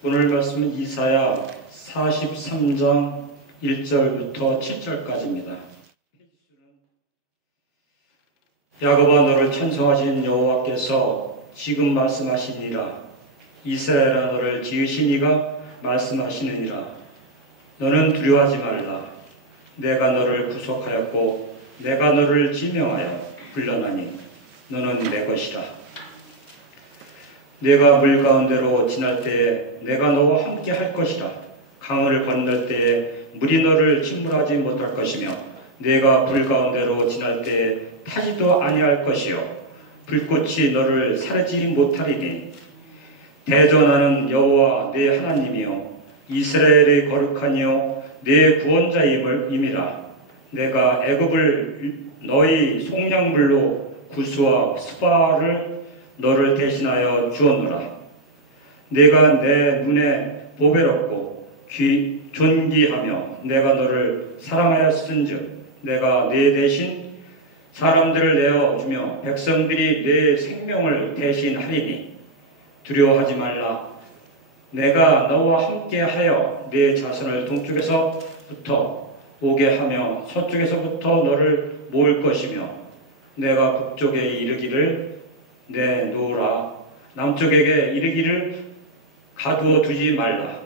오늘 말씀은 이사야 43장 1절부터 7절까지입니다. 야곱아, 너를 찬송하신 여호와께서 지금 말씀하시니라. 이스라엘아, 너를 지으신 이가 말씀하시느니라. 너는 두려워하지 말라. 내가 너를 구속하였고 내가 너를 지명하여 불러나니 너는 내 것이라. 내가 물 가운데로 지날 때에 내가 너와 함께 할 것이라. 강을 건널 때에 물이 너를 침몰하지 못할 것이며 내가 불 가운데로 지날 때에 타지도 아니할 것이요 불꽃이 너를 사르지 못하리니 대전하는 여호와 내 하나님이요 이스라엘의 거룩하니요 내 구원자임이라. 내가 애굽을 너희 속량물로 구스와 스바를 너를 대신하여 주었노라. 내가 내 눈에 보배롭고 존귀하며 내가 너를 사랑하였은즉 내가 내 대신 사람들을 내어주며 백성들이 내 생명을 대신하리니 두려워하지 말라. 내가 너와 함께하여 내 자손을 동쪽에서부터 오게 하며 서쪽에서부터 너를 모을 것이며 내가 북쪽에 이르기를 내놓으라. 남쪽에게 이르기를 가두어 두지 말라.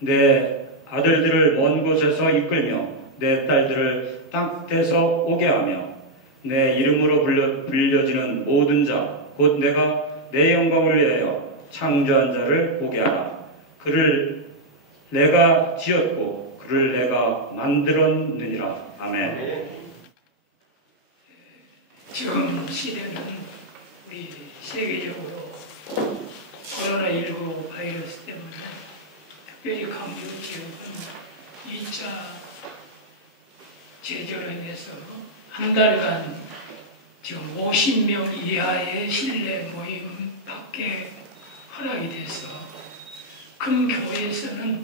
내 아들들을 먼 곳에서 이끌며 내 딸들을 땅끝에서 오게 하며 내 이름으로 불려지는 모든 자 곧 내가 내 영광을 위하여 창조한 자를 오게 하라. 그를 내가 지었고 그를 내가 만들었느니라. 아멘. 지금 시대는 우리 세계적으로 코로나19 바이러스 때문에 특별히 강조 지역은 2차 제조로 인해서 한 달간 지금 50명 이하의 실내 모임 밖에 허락이 돼서 큰 교회에서는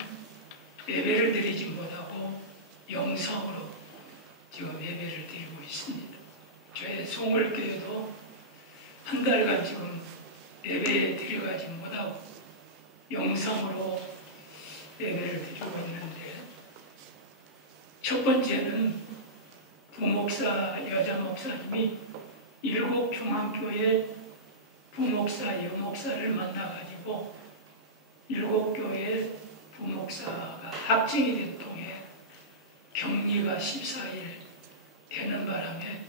예배를 드리지 못하고 영상으로 지금 예배를 드리고 있습니다. 저희 송월교회도 한 달간 지금 예배에 들어가지 못하고 영상으로 예배를 드리고 있는데, 첫 번째는 부목사 여자 목사님이 7중앙교회 부목사 여목사를 만나가지고 7교회 부목사가 확정이 된 통에 격리가 14일 되는 바람에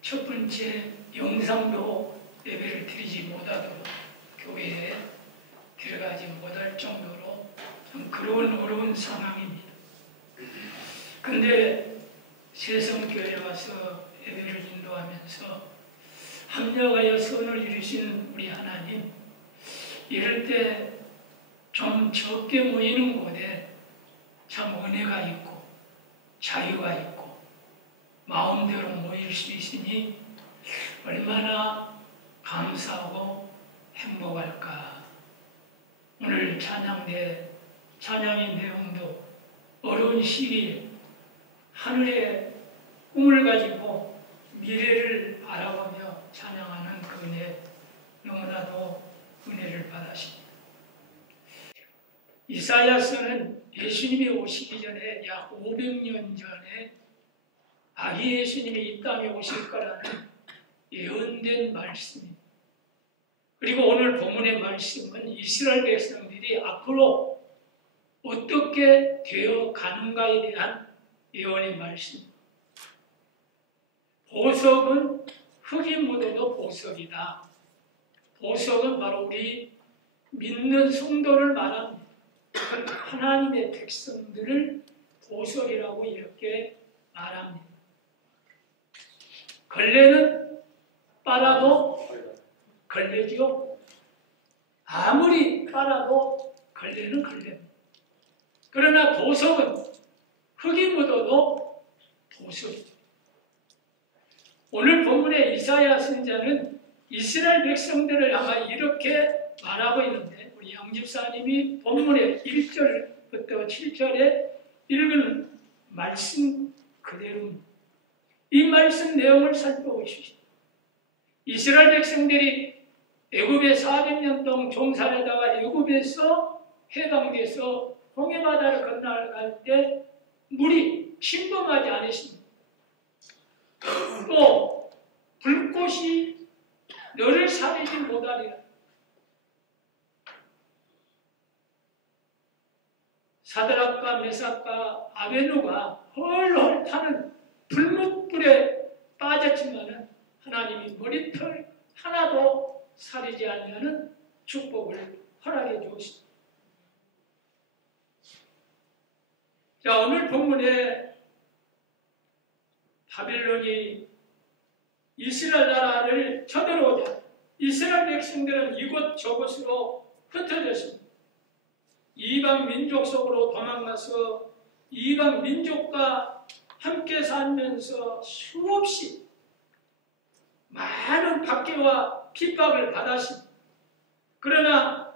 첫 번째 영상도 예배를 드리지 못하도록 교회에 들어가지 못할 정도로 좀 어려운 상황입니다. 그런데 세성교회에 와서 예배를 인도하면서 합력하여 선을 이루신 우리 하나님, 이럴 때 좀 적게 모이는 곳에 참 은혜가 있고 자유가 있고 마음대로 모일 수 있으니 얼마나 감사하고 행복할까. 오늘 찬양의 내용도 어려운 시기에 하늘의 꿈을 가지고 미래를 바라보며 찬양하는 그 은혜, 너무나도 은혜를 받으십니다. 이사야서는 예수님이 오시기 전에 약 500년 전에 아기 예수님이 이 땅에 오실 거라는 예언된 말씀입니다. 그리고 오늘 본문의 말씀은 이스라엘 백성들이 앞으로 어떻게 되어 가는가에 대한 예언의 말씀입니다. 보석은 흙이 묻어도 보석이다. 보석은 바로 우리 믿는 성도를 말합니다. 하나님의 백성들을 보석이라고 이렇게 말합니다. 걸레는 빨아도 걸레죠. 아무리 빨아도 걸레는 걸레입니다. 그러나 보석은 흙이 묻어도 보석이죠. 오늘 본문의 이사야 선지자는 이스라엘 백성들을 향해 이렇게 말하고 있는데, 우리 양집사님이 본문의 1절부터 7절에 읽은 말씀 그대로입니다. 이 말씀 내용을 살펴보십시오. 이스라엘 백성들이 애굽에 400년 동안 종살하다가 애굽에서 해당돼서 홍해바다를 건너갈 때 물이 침범하지 않으십니다. 또 불꽃이 너를 사리지 못하리라. 사드락과 메삭과 아베노가 헐헐 타는 불못불에 빠졌지만은 하나님이 머리털 하나도 사리지 않는 축복을 허락해 주었습니다. 자, 오늘 본문에 바빌론이 이스라엘 나라를 쳐들어오자 이스라엘 백성들은 이곳저곳으로 흩어졌습니다. 이방 민족 속으로 도망가서 이방 민족과 함께 살면서 수없이 많은 박해와 핍박을 받았습니다. 그러나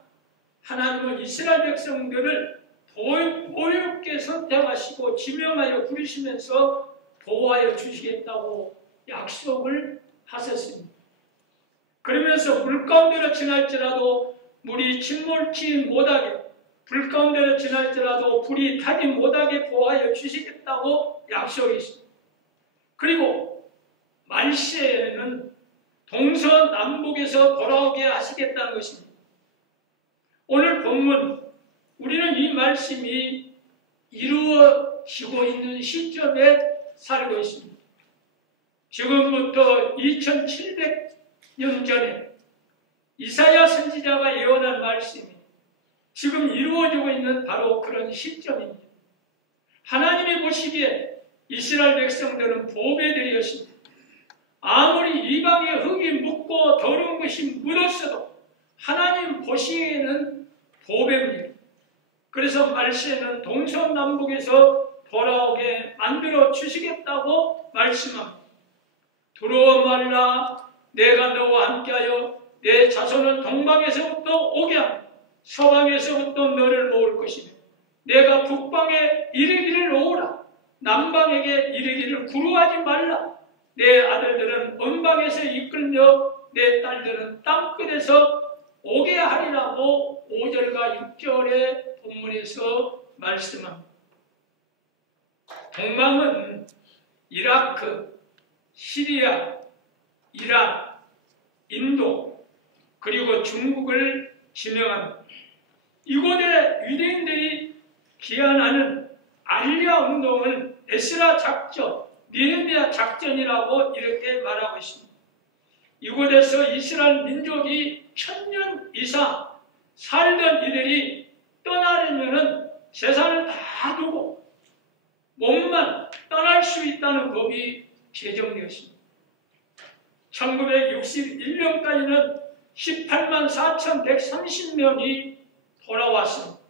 하나님은 이스라엘 백성들을 보혈께 선택하시고 지명하여 부르시면서 보호하여 주시겠다고 약속을 하셨습니다. 그러면서 물 가운데로 지날지라도 물이 침몰치 못하게, 불 가운데로 지날지라도 불이 타지 못하게 보호하여 주시겠다고 약속했습니다. 그리고 말세에는 동서남북에서 돌아오게 하시겠다는 것입니다. 오늘 본문 우리는 이 말씀이 이루어지고 있는 시점에 살고 있습니다. 지금부터 2700년 전에 이사야 선지자가 예언한 말씀이 지금 이루어지고 있는 바로 그런 시점입니다. 하나님이 보시기에 이스라엘 백성들은 보배들이었습니다. 아무리 이방의 흙이 묻고 더러운 것이 묻었어도 하나님 보시기에는 보배입니다. 그래서 말세는 동서남북에서 돌아오게 만들어 주시겠다고 말씀합니다. 두려워 말라, 내가 너와 함께하여 내 자손은 동방에서부터 오게 하며 서방에서부터 너를 모을 것이며 내가 북방에 이르기를 오라, 남방에게 이르기를 구루하지 말라. 내 아들들은 원방에서 이끌며 내 딸들은 땅끝에서 오게 하리라고 5절과 6절의 본문에서 말씀합니다. 동방은 이라크, 시리아, 이란, 인도, 그리고 중국을 지명합니다. 이곳에 유대인들이 기한하는 알리아 운동은 에스라 작전, 느헤미야 작전이라고 이렇게 말하고 있습니다. 이곳에서 이스라엘 민족이 1000년 이상 살던 이들이 떠나려면 재산을 다 두고 몸만 떠날 수 있다는 법이 제정되었습니다. 1961년까지는 18만 4,130명이 돌아왔습니다.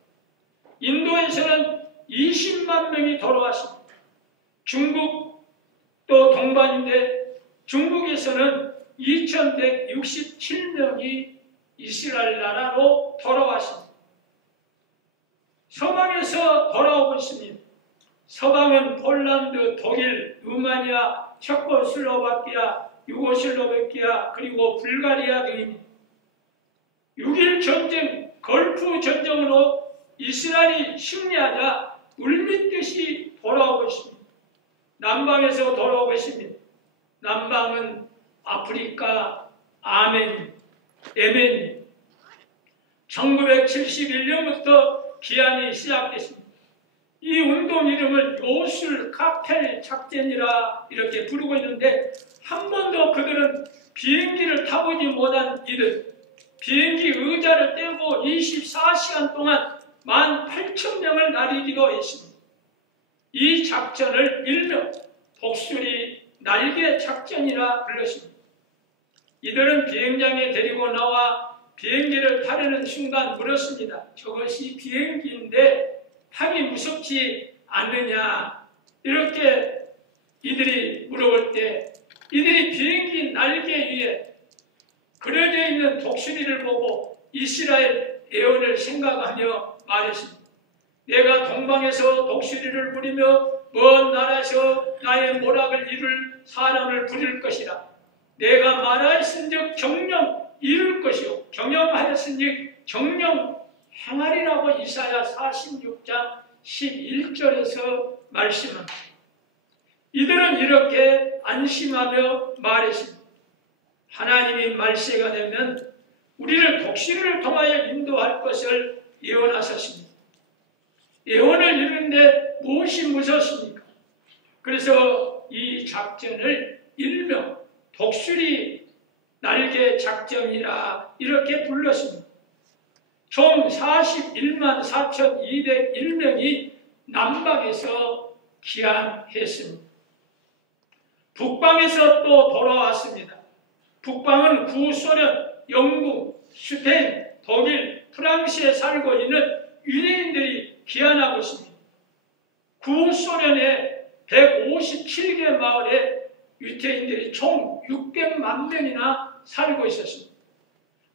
인도에서는 20만 명이 돌아왔습니다. 중국도 동반인데 중국에서는 2,167명이 이스라엘 나라로 돌아왔습니다. 서방에서 돌아오고 있습니다. 서방은 폴란드, 독일, 루마니아, 체코슬로바키아, 유고슬로바키아, 그리고 불가리아 등입니다. 6.1 전쟁, 걸프 전쟁으로 이스라엘이 승리하자 물밀듯이 돌아오고 있습니다. 남방에서 돌아오고 있습니다. 남방은 아프리카, 예멘. 1971년부터 기한이 시작됐습니다. 이 운동 이름을 요술 카펠 작전이라 이렇게 부르고 있는데 한 번도 그들은 비행기를 타보지 못한 이들, 비행기 의자를 떼고 24시간 동안 18,000명을 날리기도 했습니다. 이 작전을 일명 독수리 날개 작전이라 불렀습니다. 이들은 비행장에 데리고 나와 비행기를 타려는 순간 물었습니다. 저것이 비행기인데 타기 무섭지 않느냐? 이렇게 이들이 물어볼 때 이들이 비행기 날개 위에 그려져 있는 독수리를 보고 이스라엘 예언을 생각하며 말했습니다. 내가 동방에서 독수리를 부리며 먼 나라에서 나의 모락을 이룰 사람을 부릴 것이라. 내가 말하였은즉 정령 이룰 것이요 경영하였은즉 정령 행하리라고 이사야 46장 11절에서 말씀합니다. 이들은 이렇게 안심하며 말했습니다. 하나님이 말세가 되면 우리를 독수리를 통하여 인도할 것을 예언하셨습니다. 예언을 이루는데 무엇이 무섭습니까? 그래서 이 작전을 일명 독수리 날개 작전이라 이렇게 불렀습니다. 총 41만 4,201명이 남방에서 귀환했습니다. 북방에서 또 돌아왔습니다. 북방은 구소련, 영국, 스페인, 독일, 프랑스에 살고 있는 유대인들이 귀환하고 있습니다. 구소련의 157개 마을에 유대인들이 총 600만 명이나 살고 있었습니다.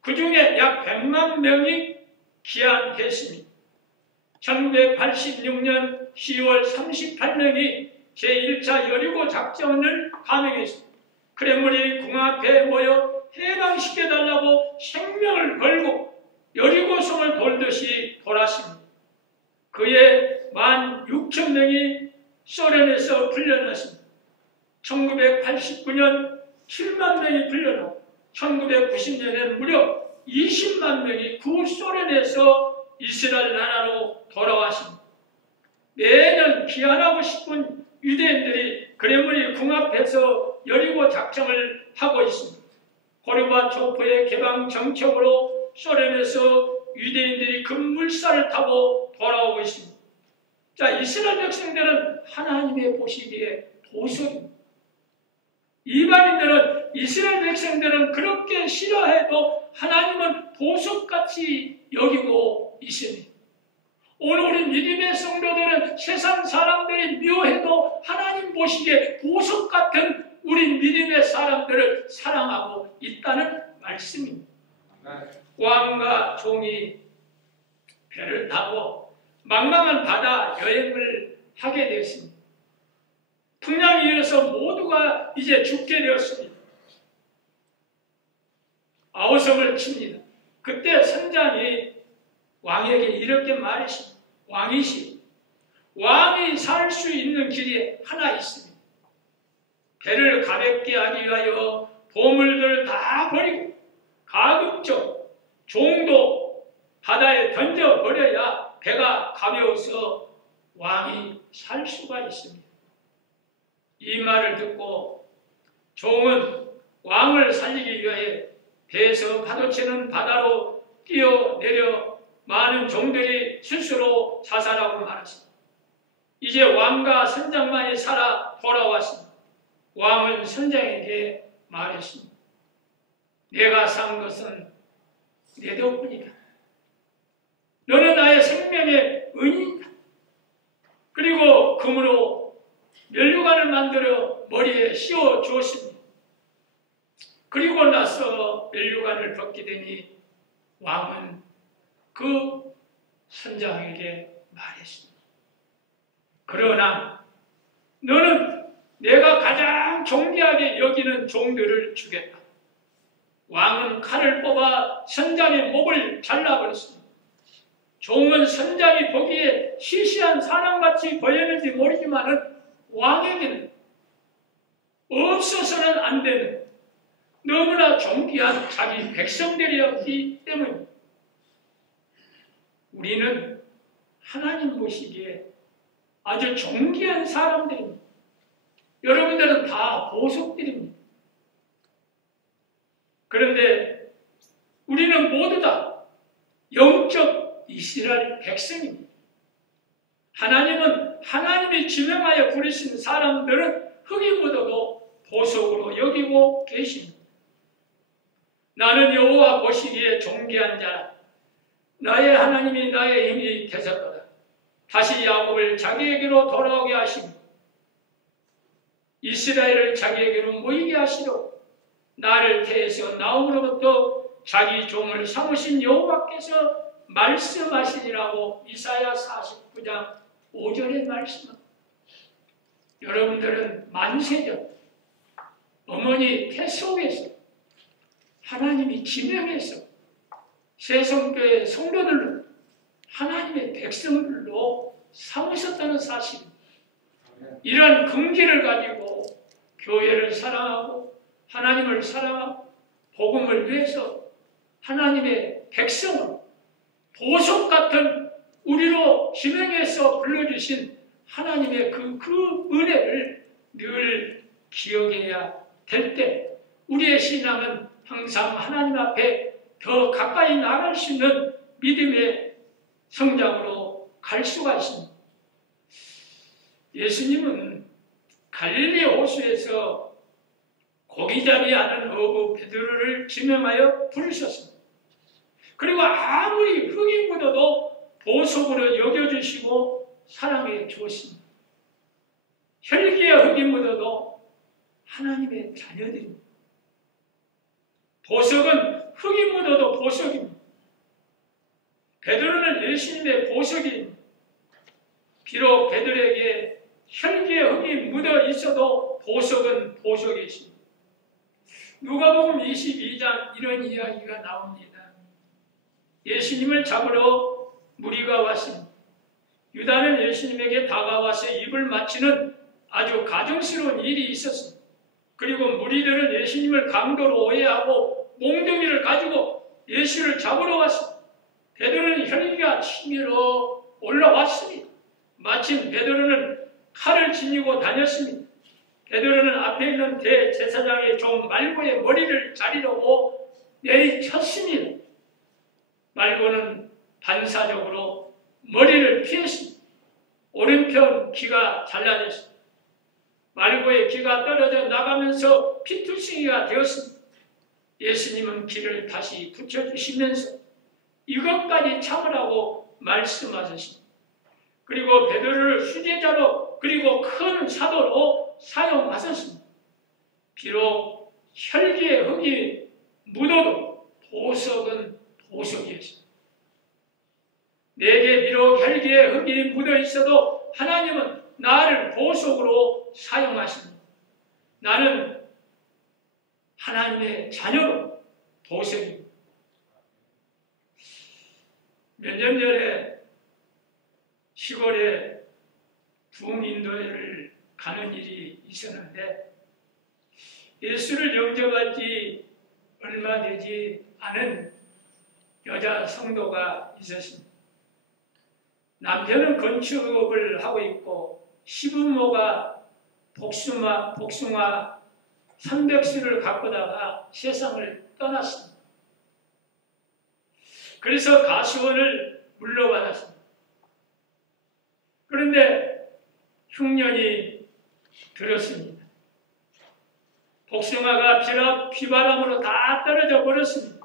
그 중에 약 100만 명이 귀환했습니다. 1986년 10월 38명이 제1차 여리고 작전을 감행했습니다. 크렘린이 궁 앞에 모여 해방시켜달라고 생명을 걸고 여리고성을 돌듯이 돌았습니다. 그의 16,000명이 소련에서 풀려났습니다. 1989년 7만 명이 풀려나고 1990년에는 무려 20만 명이 구소련에서 이스라엘 나라로 돌아왔습니다. 매년 귀환하고 싶은 유대인들이 크렘린 궁 앞에서 여리고 작전을 하고 있습니다. 고르바초프의 개방 정책으로 소련에서 유대인들이 급물살을 타고 돌아오고 있습니다. 자, 이스라엘 백성들은 하나님의 보시기에 보석입니다. 이방인들은 이스라엘 백성들은 그렇게 싫어해도 하나님은 보석같이 여기고 있습니다. 오늘 우리 믿음의 성도들은 세상 사람들이 미워해도 하나님 보시기에 보석같은 우리 믿음의 사람들을 사랑하고 있다는 말씀입니다. 왕과 종이 배를 타고 망망한 바다 여행을 하게 되었습니다. 풍랑이 일어서 모두가 이제 죽게 되었습니다. 아우성을 칩니다. 그때 선장이 왕에게 이렇게 말했습니다. 왕이 살 수 있는 길이 하나 있습니다. 배를 가볍게 하기 위하여 보물들 다 버리고 가급적 종도 바다에 던져버려야 배가 가벼워서 왕이 살 수가 있습니다. 이 말을 듣고 종은 왕을 살리기 위해 배에서 파도치는 바다로 뛰어내려 많은 종들이 스스로 자살하고 말았습니다. 이제 왕과 선장만이 살아 돌아왔습니다. 왕은 선장에게 말했습니다. 내가 산 것은 내 덕분이다. 너는 나의 생명의 은인이다. 그리고 금으로 면류관을 만들어 머리에 씌워 주었습니다. 그리고 나서 면류관을 벗게 되니 왕은 그 선장에게 말했습니다. 그러나 너는 내가 가장 존귀하게 여기는 종들을 주겠다. 왕은 칼을 뽑아 선장의 목을 잘라버렸습니다. 종은 선장이 보기에 시시한 사람같이 보였는지 모르지만 왕에게는 없어서는 안 되는 너무나 존귀한 자기 백성들이었기 때문입니다. 우리는 하나님 보시기에 아주 존귀한 사람들입니다. 여러분들은 다 보석들입니다. 그런데 우리는 모두 다 영적 이스라엘 백성입니다. 하나님은 하나님이 지명하여 부르신 사람들은 흙이 묻어도 보석으로 여기고 계십니다. 나는 여호와 보시기에 존귀한 자라. 나의 하나님이 나의 힘이 되셨도다. 다시 야곱을 자기에게로 돌아오게 하시며 이스라엘을 자기에게로 모이게 하시고 나를 태에서 나옴으로부터 자기 종을 삼으신 여호와께서 말씀하시니라고 이사야 49장 5절에 말씀합니다. 여러분들은 만세전 어머니 태 속에서 하나님이 지명해서 새성교회 성도들로 하나님의 백성들로 삼으셨다는 사실, 이런 긍지를 가지고 교회를 사랑하고 하나님을 사랑하고 복음을 위해서 하나님의 백성을 보석 같은 우리로 지명해서 불러주신 하나님의 그 은혜를 늘 기억해야 될 때 우리의 신앙은 항상 하나님 앞에 더 가까이 나갈 수 있는 믿음의 성장으로 갈 수가 있습니다. 예수님은 갈릴리 호수에서 고기잡이 하는 어부 베드로를 지명하여 부르셨습니다. 그리고 아무리 흙이 묻어도 보석으로 여겨주시고 사랑해 주었습니다. 혈기에 흙이 묻어도 하나님의 자녀들입니다. 보석은 흙이 묻어도 보석입니다. 베드로는 예수님의 보석입니다. 비록 베드로에게 혈기에 흙이 묻어 있어도 보석은 보석이십니다. 누가복음 22장 이런 이야기가 나옵니다. 예수님을 잡으러 무리가 왔습니다. 유다는 예수님에게 다가와서 입을 맞추는 아주 가증스러운 일이 있었습니다. 그리고 무리들은 예수님을 강도로 오해하고 몽둥이를 가지고 예수를 잡으러 왔습니다. 베드로는 혈기가 치밀어 올라왔습니다. 마침 베드로는 칼을 지니고 다녔습니다. 베드로는 앞에 있는 대제사장의 종 말고의 머리를 자르려고 내리쳤습니다. 말고는 반사적으로 머리를 피했습니다. 오른편 귀가 잘라졌습니다. 말고의 귀가 떨어져 나가면서 피투성이가 되었습니다. 예수님은 귀를 다시 붙여주시면서 이것까지 참으라고 말씀하셨습니다. 그리고 베드로를 수제자로 그리고 큰 사도로 사용하셨습니다. 비록 혈기에 흙이 묻어도 보석은 보석이었습니다. 내게 비록 혈기에 흙이 묻어 있어도 하나님은 나를 보석으로 사용하십니다. 나는 하나님의 자녀로 보석입니다. 몇 년 전에 시골에 부흥인도회를 가는 일이 있었는데 예수를 영접한 지 얼마 되지 않은 여자 성도가 있었습니다. 남편은 건축업을 하고 있고 시부모가 복숭아 300수를 가꾸다가 세상을 떠났습니다. 그래서 가수원을 물려받았습니다. 그런데 흉년이 들었습니다. 복숭아가 비바람으로 다 떨어져 버렸습니다.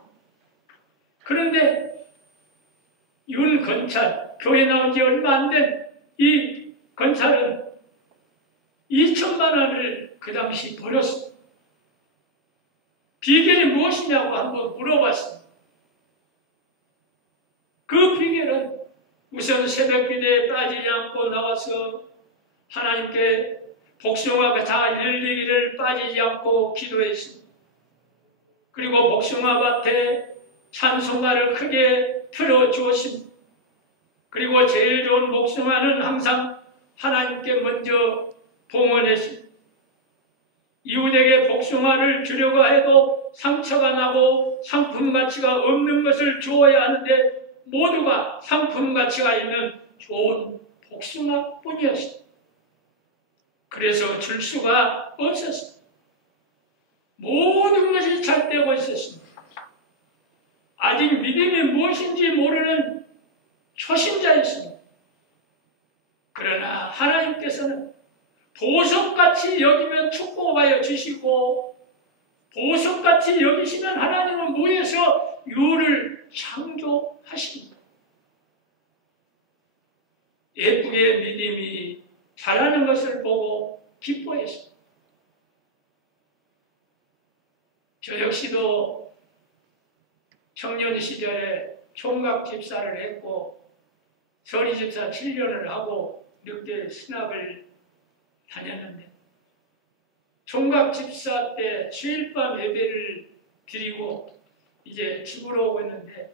그런데 윤건찰, 교회 나온 지 얼마 안 된 이 건찰은 2천만 원을 그 당시 벌었습니다. 비결이 무엇이냐고 한번 물어봤습니다. 그 비결은 우선 새벽기도에 빠지지 않고 나와서 하나님께 복숭아가 잘 열리기를 빠지지 않고 기도했습니다. 그리고 복숭아밭에 찬송가를 크게 틀어주었습니다. 그리고 제일 좋은 복숭아는 항상 하나님께 먼저 봉헌했습니다. 이웃에게 복숭아를 주려고 해도 상처가 나고 상품 가치가 없는 것을 주어야 하는데 모두가 상품 가치가 있는 좋은 복숭아뿐이었습니다. 그래서 줄 수가 없었습니다. 모든 것이 잘 되고 있었습니다. 아직 믿음이 무엇인지 모르는 초신자였습니다. 그러나 하나님께서는 보석같이 여기면 축복하여 주시고 보석같이 여기시면 하나님은 모여서 유를 창조하십니다. 예쁘게 믿음이 자라는 것을 보고 기뻐했습니다. 저 역시도 청년 시절에 총각 집사를 했고 서리 집사 7년을 하고 늑대 신학을 다녔는데 총각 집사 때 주일밤 예배를 드리고 이제 집으로 오고 있는데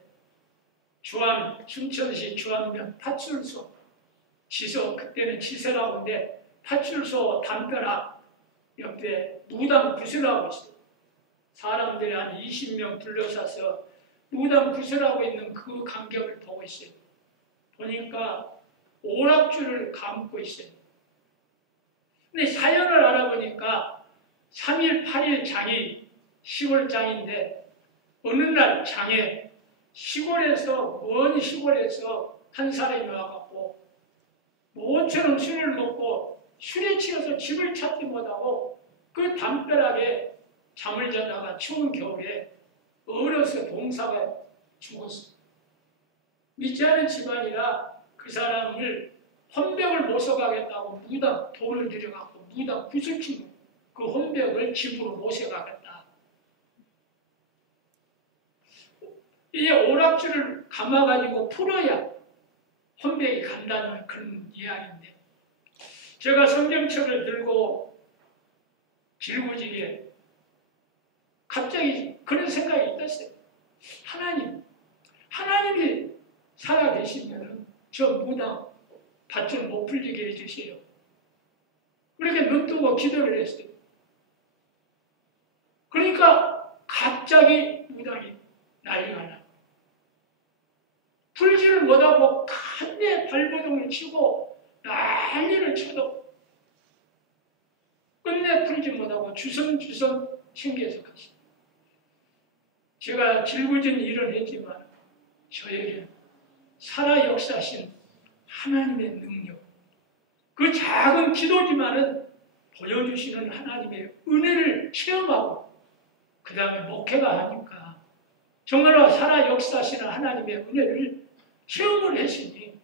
춘천시 주안면 파출소 지서, 그때는 지서라고 하는데 파출소 담벼락 옆에 무당 구슬하고 있어요. 사람들이 한 20명 둘러싸서 무당 구슬하고 있는 그 광경을 보고 있어요. 보니까 오락줄을 감고 있어요. 근데 사연을 알아보니까 3일, 8일 장이 시골장인데 어느 날 장에 시골에서, 먼 시골에서 한 사람이 와갖고 모처럼 술을 먹고 술에 취해서 집을 찾지 못하고 그 담벼락에 잠을 자다가 추운 겨울에 얼어서 동사가 죽었어. 믿지 않은 집안이라 그 사람을 헌병을 모셔가겠다고 무당 돈을 들여갖고 무당 구슬치고 그 헌병을 집으로 모셔가겠다. 이제 오락줄을 감아가지고 풀어야 헌병이 간다는 그런 이야기인데, 제가 성경책을 들고 질구지게 갑자기 그런 생각이 떴어요. 하나님이 살아계시면 저 무당 밧줄 못 풀리게 해주세요. 그렇게 눈 뜨고 기도를 했어요. 그러니까 갑자기 무당이 난리가 나. 풀지를 못하고 간내 발버둥을 치고 난리를 쳐도 끝내 풀지 못하고 주섬주섬 챙겨서 갔어요. 제가 질구진 일은 했지만 저에게 살아 역사하신 하나님의 능력, 그 작은 기도지만은 보여주시는 하나님의 은혜를 체험하고 그 다음에 목회가 하니까 정말로 살아 역사하시는 하나님의 은혜를 체험을 했으니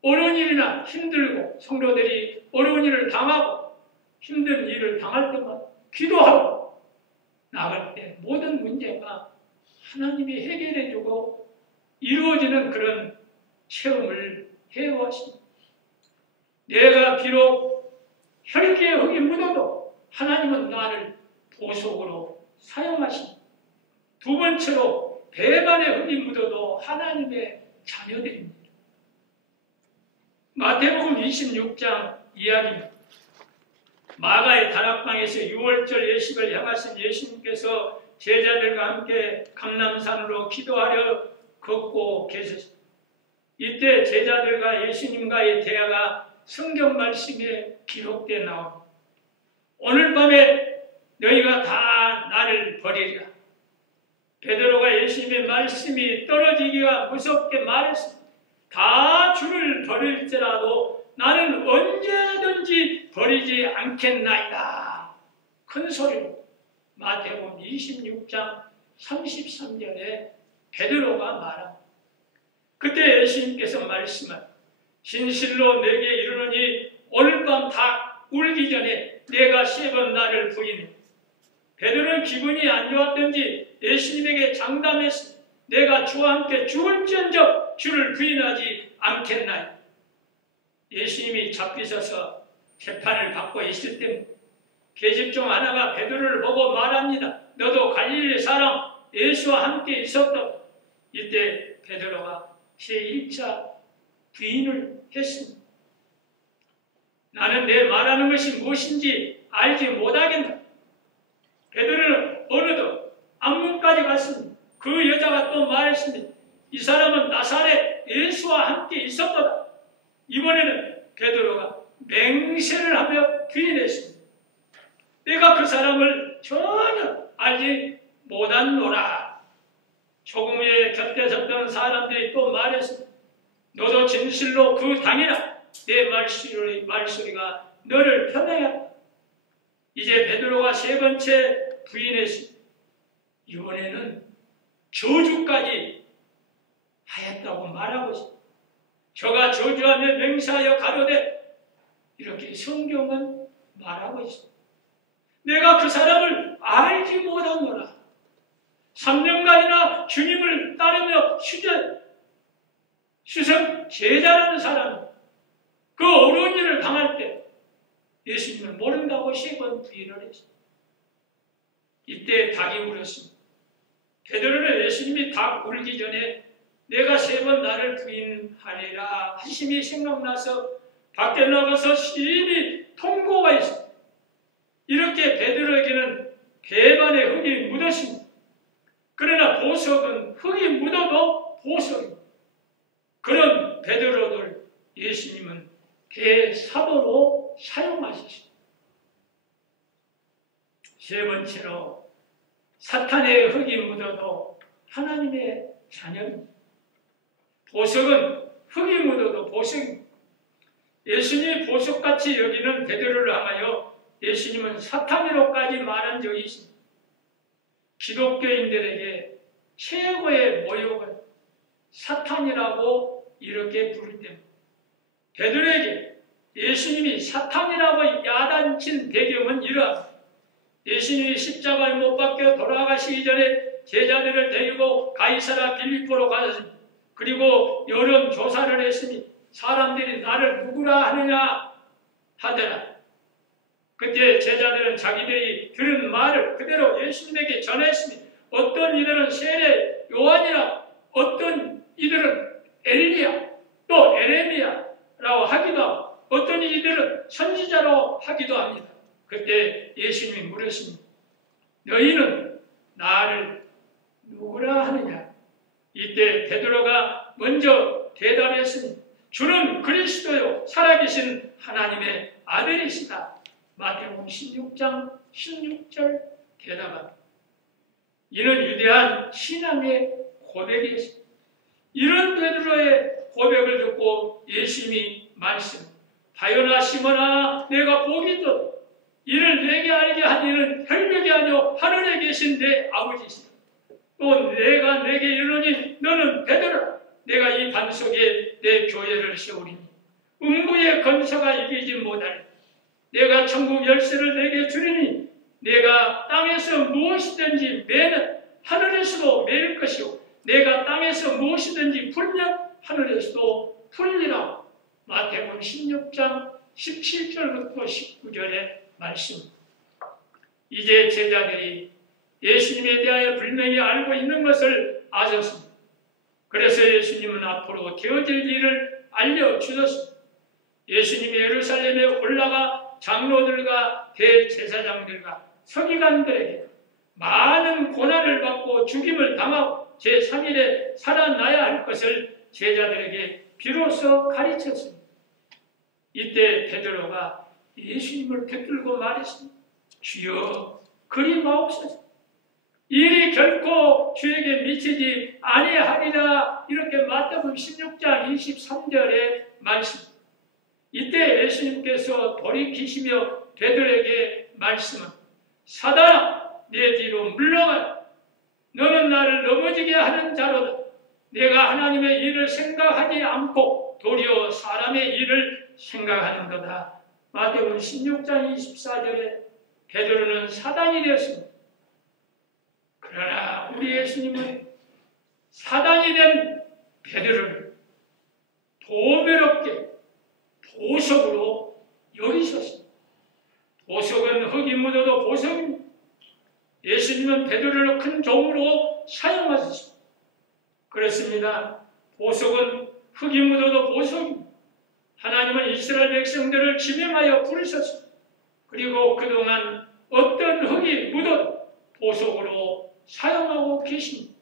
어려운 일이나 힘들고 성도들이 어려운 일을 당하고 힘든 일을 당할 때만 기도하고 나갈 때 모든 문제가 하나님이 해결해주고 이루어지는 그런 체험을 해왔습니다. 내가 비록 혈기에 흙이 묻어도 하나님은 나를 보석으로 사용하십니다. 두 번째로 배반의 흙이 묻어도 하나님의 자녀들입니다. 마태복음 26장 이야기입니다. 마가의 다락방에서 6월절 예식을 향하신 예수님께서 제자들과 함께 감람산으로 기도하려 걷고 계셨습니다. 이때 제자들과 예수님과의 대화가 성경 말씀에 기록되어 나옵니다. 오늘 밤에 너희가 다 나를 버리리라. 베드로가 예수님의 말씀이 떨어지기가 무섭게 말했습니다. 다 주를 버릴지라도 나는 언제든지 버리지 않겠나이다. 큰 소리로 마태복음 26장 33절에 베드로가 말합니다. 그때 예수님께서 말씀하십니다. 진실로 내게 이르노니 오늘 밤 다 울기 전에 내가 3번 나를 부인해. 베드로는 기분이 안 좋았던지 예수님에게 장담했습니다. 내가 주와 함께 죽을지언정 주를 부인하지 않겠나요? 예수님이 잡히셔서 재판을 받고 있을 때 계집 중 하나가 베드로를 보고 말합니다. 너도 갈릴리 사람 예수와 함께 있었다. 이때 베드로가 제1차 부인을 했습니다. 나는 내 말하는 것이 무엇인지 알지 못하겠다. 베드로는 어느덧 앞문까지 갔습니다. 그 여자가 또 말했습니다. 이 사람은 나사렛 예수와 함께 있었거다. 이번에는 베드로가 맹세를 하며 부인했습니다. 내가 그 사람을 전혀 알지 못한노라. 조금 후에 곁에 섰던 사람들이 또 말했습니다. 너도 진실로 그 당이나 내 말소리가 너를 편하였다. 이제 베드로가 3번째 부인했습니다. 이번에는 저주까지 하였다고 말하고 있습니다. 저가 저주하며 맹세하여 가로되 이렇게 성경은 말하고 있습니다. 내가 그 사람을 알지 못하노라. 3년간이나 주님을 따르며 수석 제자라는 사람, 그 어려운 일을 당할 때 예수님을 모른다고 3번 부인을 했습니다. 이때 닭이 울었습니다. 베드로는 예수님이 닭 울기 전에 내가 3번 나를 부인하리라 하심이 생각나서 밖에 나가서 심히 통고가 있습니다. 이렇게 베드로에게는 배반의 흙이 묻었습니다. 그러나 보석은 흙이 묻어도 보석입니다. 그런 베드로를 예수님은 대사도로 사용하셨습니다. 세 번째로 사탄의 흙이 묻어도 하나님의 자녀입니다. 보석은 흙이 묻어도 보석입니다. 예수님이 보석같이 여기는 베드로를 향하여 예수님은 사탄이로까지 말한 적이 있습니다. 기독교인들에게 최고의 모욕은 사탄이라고 이렇게 부를 때입니다. 베드로에게 예수님이 사탄이라고 야단친 배경은 이러합니다. 예수님이 십자가에 못 박혀 돌아가시기 전에 제자들을 데리고 가이사랴 빌립보로 가셨습니다. 그리고 여론 조사를 했으니 사람들이 나를 누구라 하느냐 하더라. 그때 제자들은 자기들이 들은 말을 그대로 예수님에게 전했습니다. 어떤 이들은 세례 요한이라, 어떤 이들은 엘리야, 또 에레미야라고 하기도 하고, 어떤 이들은 선지자로 하기도 합니다. 그때 예수님이 물으십니다. 너희는 나를 누구라 하느냐? 이때 베드로가 먼저 대답했습니다. 주는 그리스도요 살아계신 하나님의 아들이시다. 마태복음 16장 16절 대답합니다. 이는 위대한 신앙의 고백이었습니다. 이런 베드로의 고백을 듣고 예수님이 말씀, 바요나 시몬아 내가 복이 있도다. 이를 내게 알게 한 이는 혈육이 아니오 하늘에 계신 내 아버지시다. 또 내가 내게 이르노니 너는 베드로라. 내가 이 반석에 내 교회를 세우리니 음부의 권세가 이기지 못하리라. 내가 천국 열쇠를 내게 주리니 내가 땅에서 무엇이든지 매는 하늘에서도 매일 것이요 내가 땅에서 무엇이든지 풀면 하늘에서도 풀리라. 마태복음 16장 17절부터 19절의 말씀. 이제 제자들이 예수님에 대하여 분명히 알고 있는 것을 아셨습니다. 그래서 예수님은 앞으로 되어질 일을 알려주셨습니다. 예수님이 예루살렘에 올라가 장로들과 대제사장들과 서기관들에게 많은 고난을 받고 죽임을 당하고 제3일에 살아나야 할 것을 제자들에게 비로소 가르쳤습니다. 이때 베드로가 예수님을 붙들고 말했습니다. 주여 그리 마옵소서. 일이 결코 주에게 미치지 아니하리라. 이렇게 마태복음 16장 23절의 말씀. 이때 예수님께서 돌이키시며 베드로에게 말씀은 사단아 내 뒤로 물러가라. 너는 나를 넘어지게 하는 자로다. 내가 하나님의 일을 생각하지 않고 도리어 사람의 일을 생각하는 거다. 마태복음 16장 24절에 베드로는 사단이 되었습니다. 그러나 우리 예수님은 사단이 된 베드로를 보배롭게 보석으로 여기셨습니다. 보석은 흙이 묻어도 보석입니다. 예수님은 베드로를 큰 종으로 사용하셨습니다. 그렇습니다. 보석은 흙이 묻어도 보석입니다. 하나님은 이스라엘 백성들을 지명하여 부르셨습니다. 그리고 그동안 어떤 흙이 묻어도 보석으로 사용하고 계십니다.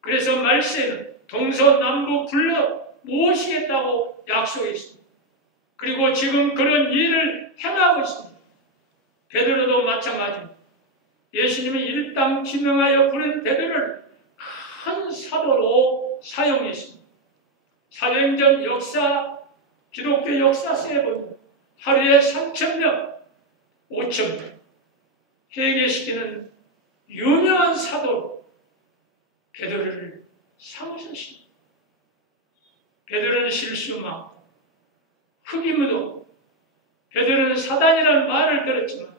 그래서 말세는 동서남북 불러 모시겠다고 약속했습니다. 그리고 지금 그런 일을 행하고 있습니다. 베드로도 마찬가지입니다. 예수님이 일당 지명하여 부른 베드로를 큰 사도로 사용했습니다. 사도행전 역사, 기독교 역사서에 보면 하루에 3,000명, 5,000명 회개시키는 유명한 사도로 베드로를 삼으셨습니다. 베드로는 실수 많고 흙이 묻어 베드로는 사단이라는 말을 들었지만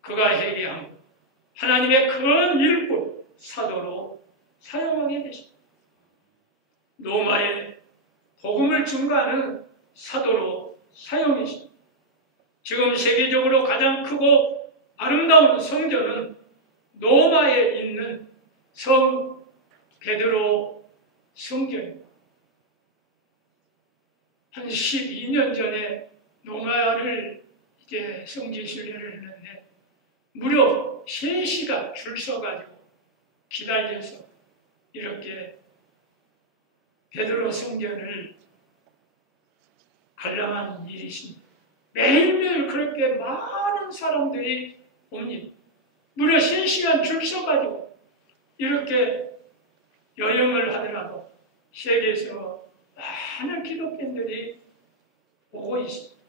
그가 회개하고 하나님의 큰 일꾼 사도로 사용하게 되십니다. 로마에 복음을 증거하는 사도로 사용했습니다. 지금 세계적으로 가장 크고 아름다운 성전은 로마에 있는 성 베드로 성경입니다. 한 12년 전에 노마야를 이제 성지순례를 했는데 무려 3시간 줄 서가지고 기다려서 이렇게 베드로 성전을 관람한 일이 있습니다. 매일매일 그렇게 많은 사람들이 옵니다. 무려 3시간 줄 서가지고 이렇게 여행을 하더라도 세계에서 많은 기독교인들이 오고 있습니다.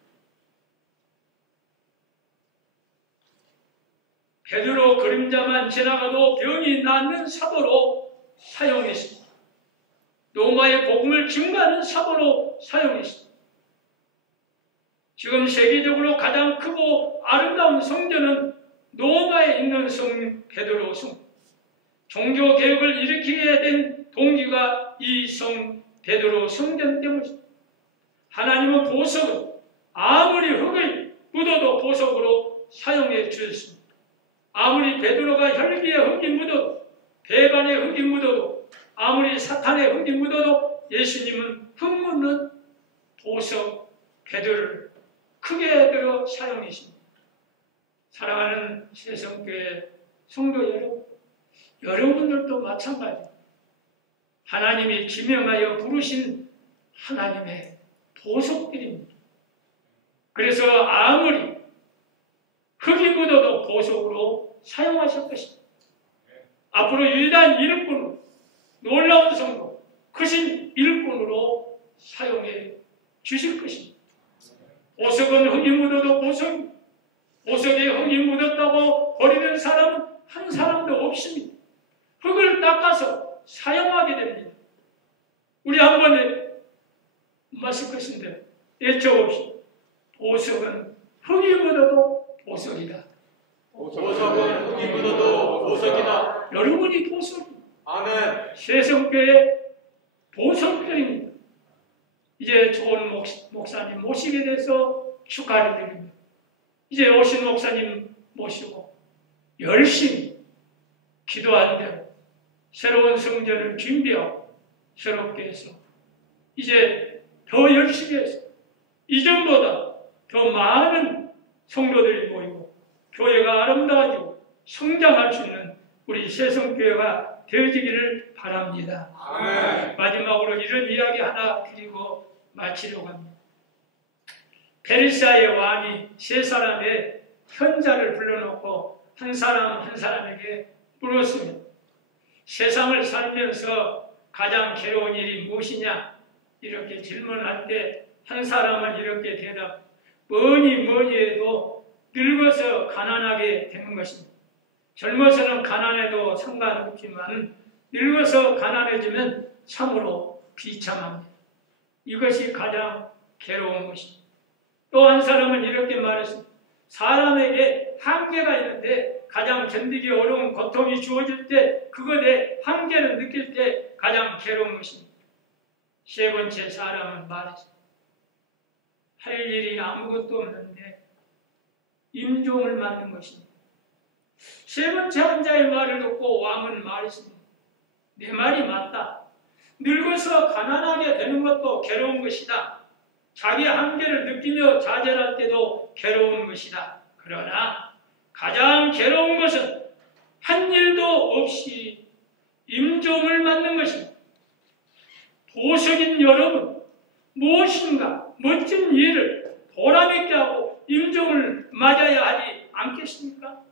베드로 그림자만 지나가도 병이 낫는 사도로 사용했습니다. 로마의 복음을 증거하는 사도로 사용했습니다. 지금 세계적으로 가장 크고 아름다운 성전은 로마에 있는 성 베드로 성. 종교 개혁을 일으키게 된 동기가 이 성 베드로 성전 때문입니다. 하나님은 보석을 아무리 흙을 묻어도 보석으로 사용해 주셨습니다. 아무리 베드로가 혈기에 흙이 묻어도 배반의 흙이 묻어도 아무리 사탄의 흙이 묻어도 예수님은 흙 묻는 보석 베드로를 크게 들어 사용했습니다. 사랑하는 새성교회 성도 여러분, 여러분들도 마찬가지입니다. 하나님이 지명하여 부르신 하나님의 보석들입니다. 그래서 아무리 흙이 묻어도 보석으로 사용하실 것입니다. 앞으로 유일한 일꾼으로 놀라운 성도, 크신 일꾼으로 사용해 주실 것입니다. 보석은 흙이 묻어도 보석입니다. 보석에 흙이 묻었다고 버리는 사람은 한 사람도 없습니다. 흙을 닦아서 사용하게 됩니다. 우리 한 번에 마실 것인데 애초없이 보석은 흙이 묻어도 보석이다. 보석은 흙이 묻어도 보석이다. 여러분이 보석입니다. 아멘. 새성교회 보석들입니다. 이제 좋은 목사님 모시게 돼서 축하를 드립니다. 이제 오신 목사님 모시고 열심히 기도한 대로 새로운 성전을 준비하고 새롭게 해서 이제 더 열심히 해서 이전보다 더 많은 성도들이 모이고 교회가 아름다워지고 성장할 수 있는 우리 새성교회가 되어지기를 바랍니다. 아멘. 마지막으로 이런 이야기 하나 드리고 마치려고 합니다. 페르시아의 왕이 세 사람의 현자를 불러놓고 한 사람 한 사람에게 물었습니다. 세상을 살면서 가장 괴로운 일이 무엇이냐? 이렇게 질문할 때 한 사람은 이렇게 대답, 뭐니 해도 늙어서 가난하게 되는 것입니다. 젊어서는 가난해도 상관없지만 늙어서 가난해지면 참으로 비참합니다. 이것이 가장 괴로운 것입니다. 또 한 사람은 이렇게 말했습니다. 사람에게 한계가 있는데 가장 견디기 어려운 고통이 주어질 때 그것의 한계를 느낄 때 가장 괴로운 것입니다. 세 번째 사람은 말했습니다. 할 일이 아무것도 없는데 임종을 맞는 것입니다. 세 번째 환자의 말을 듣고 왕은 말했습니다. 내 말이 맞다. 늙어서 가난하게 되는 것도 괴로운 것이다. 자기 한계를 느끼며 좌절할 때도 괴로운 것이다. 그러나 가장 괴로운 것은 한 일도 없이 임종을 맞는 것입니다. 보석인 여러분, 무엇인가 멋진 일을 보람있게 하고 임종을 맞아야 하지 않겠습니까?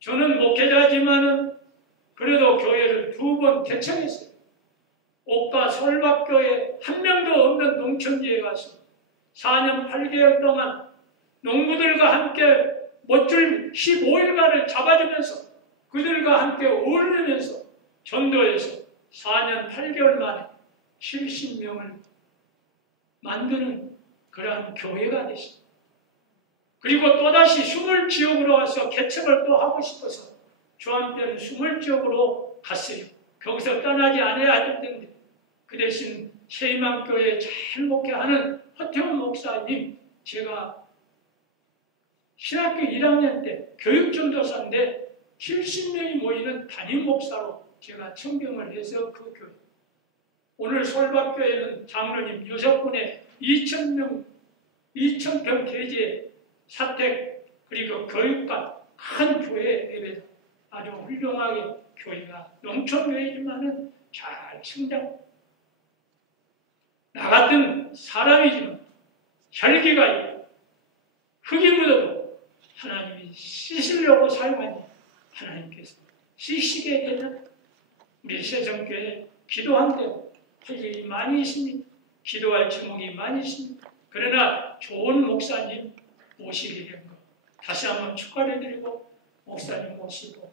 저는 목회자지만은 그래도 교회를 2번 개척했어요. 옥가 솔박교회 한 명도 없는 농촌지에 가서 4년 8개월 동안 농부들과 함께 멋줄 15일간을 잡아주면서 그들과 함께 어울리면서 전도해서 4년 8개월 만에 70명을 만드는 그러한 교회가 됐습니다. 그리고 또다시 수물지역으로 와서 개척을 또 하고 싶어서 저한테는 수물지역으로 갔어요. 거기서 떠나지 않아야 할 텐데 그 대신 세희망교회 잘 목회하는 허태훈 목사님, 제가 신학교 1학년 때 교육전도사인데 70명이 모이는 담임 목사로 제가 청경을 해서 그 교회, 오늘 솔밭교회는 장로님 6분에 2,000평 대지 사택 그리고 교육관 큰 교회 예배 아주 훌륭하게 교회가 농촌교회지만은 잘 성장. 나 같은 사람이지만 혈기가 있고 흙이 묻어도 하나님이 씻으려고 사용하니 하나님께서 씻시게 되는 우리 세성교회 기도한데 할 일이 많이 있습니다. 기도할 제목이 많이 있습니다. 그러나 좋은 목사님 모시게 된 것 다시 한번 축하를 드리고 목사님 모시고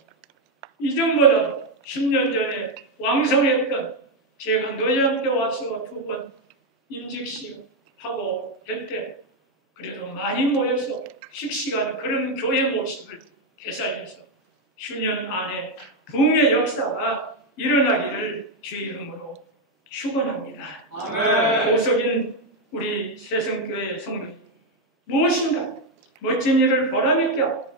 이전보다 10년 전에 왕성했던 제가 노예함 때 와서 2번 임직식하고 할 때 그래도 많이 모여서 식시간 그런 교회 모습을 되살려서 수년 안에 붕의 역사가 일어나기를 주의 이름으로 축원합니다. 보석인 우리 세성교회 성도님 무엇인가 멋진 일을 보람있게 하고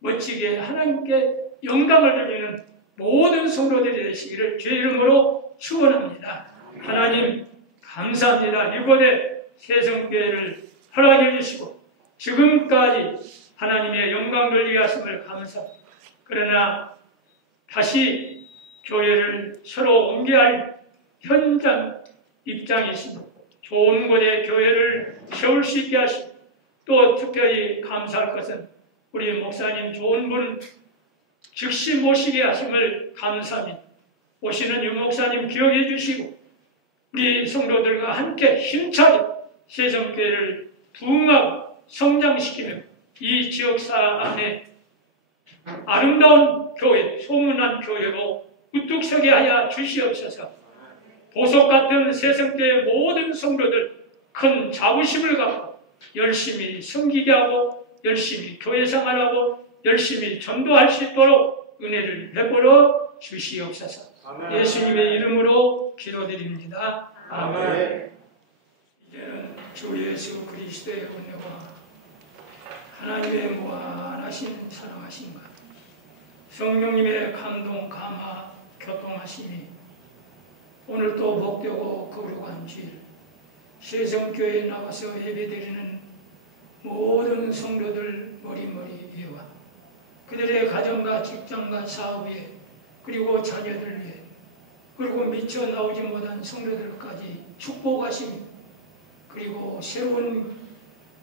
멋지게 하나님께 영광을 돌리는 모든 성도들이 되시기를 주의 이름으로 축원합니다. 하나님 감사합니다. 이곳에 세성교회를 허락해 주시고 지금까지 하나님의 영광 돌리게 하심을 감사합니다. 그러나 다시 교회를 서로 옮겨야 할 현장 입장이십니다. 좋은 곳에 교회를 세울 수 있게 하시고 또 특별히 감사할 것은 우리 목사님 좋은 분 즉시 모시게 하심을 감사합니다. 오시는 유 목사님 기억해 주시고 우리 성도들과 함께 힘차게 세성교회를 부흥하고 성장시키며 이 지역사 안에 아름다운 교회, 소문난 교회로 우뚝 서게 하여 주시옵소서. 보석 같은 세성교회 모든 성도들 큰 자부심을 갖고 열심히 섬기게 하고 열심히 교회 생활하고 열심히 전도할 수 있도록 은혜를 베풀어 주시옵소서. 아멘. 예수님의 이름으로 기도드립니다. 아멘. 이제는 주 예수 그리스도의 은혜와 하나님의 무한하신 사랑하심과 성령님의 감동, 감화, 교통하심이 오늘 또 복되고 거룩한 주일 세성교회에 나와서 예배드리는 모든 성도들 머리머리 위와 그들의 가정과 직장과 사업 위에 그리고 자녀들 위해 그리고 미처 나오지 못한 성도들까지 축복하심 그리고 새로운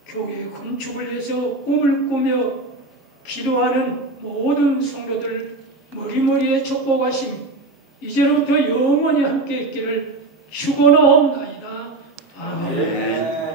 교회 건축을 위해서 꿈을 꾸며 기도하는 모든 성도들 머리머리에 축복하심 이제로부터 영원히 함께 있기를 축원하옵나이다. 아멘.